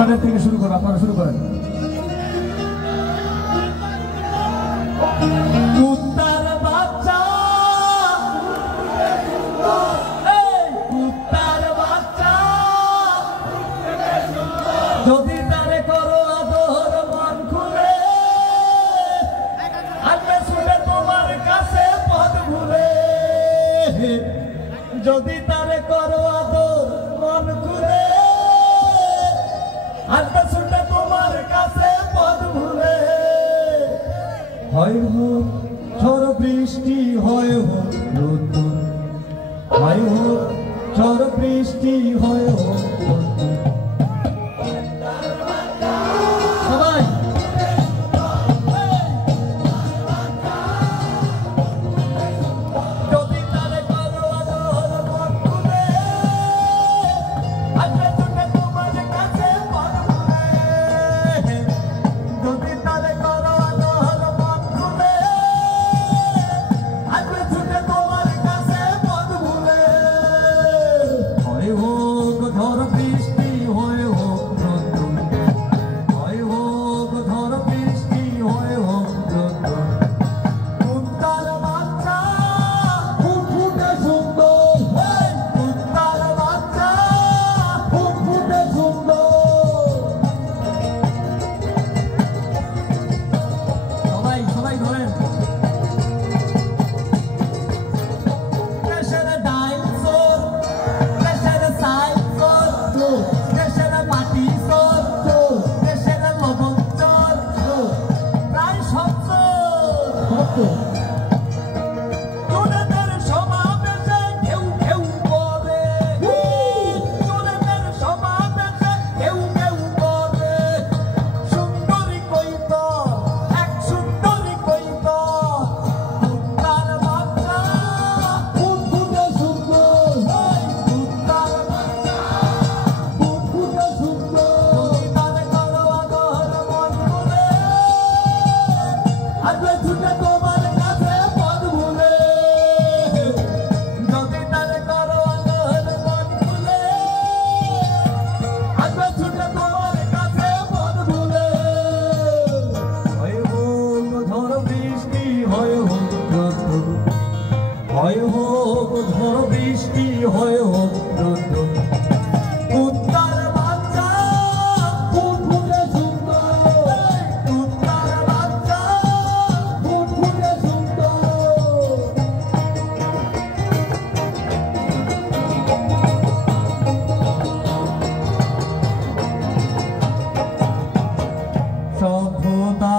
আপনাদের থেকে শুরু করেন, আপনারা শুরু করেন। কুত্তার বাচ্চা, কুত্তার বাচ্চা, যদি তারে করো আদর মন খুলে, আসবে ছুটে তোমার কাছে পথ ভুলে। যদি তারে করো আদর মন খুলে, আসবে ছুটে তোমার কাছে পথ ভুলে। হয় হোক ঝড় বৃষ্টি, হয় হোক রোদ্দুর, হয় হোক ঝড় বৃষ্টি, হয় হোক রোদ্দুর। সবাই যদি তারে করো আদর মন খুলে, আসবে ছুটে তোমার কাছে পথ ভুলে। যদি তারে করো আদর মন খুলে, আসবে ছুটে তোমার কাছে পথ ভুলে। হয় হোক ঝড় বৃষ্টি, হয় হোক রোদ্দুর, হয় হোক ঝড় বৃষ্টি, হয় হোক রোদ্দুর। কুত্তার বাচ্চা ফুটফুটে সুন্দর, কুত্তার বাচ্চা ফুটফুটে সুন্দর। সবাই সবাই ধরেন। দেশের ডাইনোসর, দেশের সাইকোর, দেশের মাটি চোর, দেশের লবণ চোর, প্রায় সব চোর। চোরেদের সমাবেশে কেউ কেউ করে, চোরেদের সমাবেশে কেউ কেউ করে। সুন্দরী কইত, এক সুন্দরী কইত, কুত্তার বাচ্চা ফুটফুটে সুন্দর, কুত্তার বাচ্চা ফুটফুটে সুন্দর। যদি তারে করো আদর মন খুলে, আসবে ছুটে তোমার কাছে পথ ভুলে। যদি তারে করো আদর মন খুলে, আসবে ছুটে তোমার কাছে পথ ভুলে। হয় হোক ঝড় বৃষ্টি, হয় হোক রোদ্দুর, হয় হোক ঝড় বৃষ্টি, হয় হোক রোদ্দুর। কুত্তার বাচ্চা ফুটফুটে সুন্দর, কুত্তার বাচ্চা ফুটফুটে সুন্দর। সভ্যতা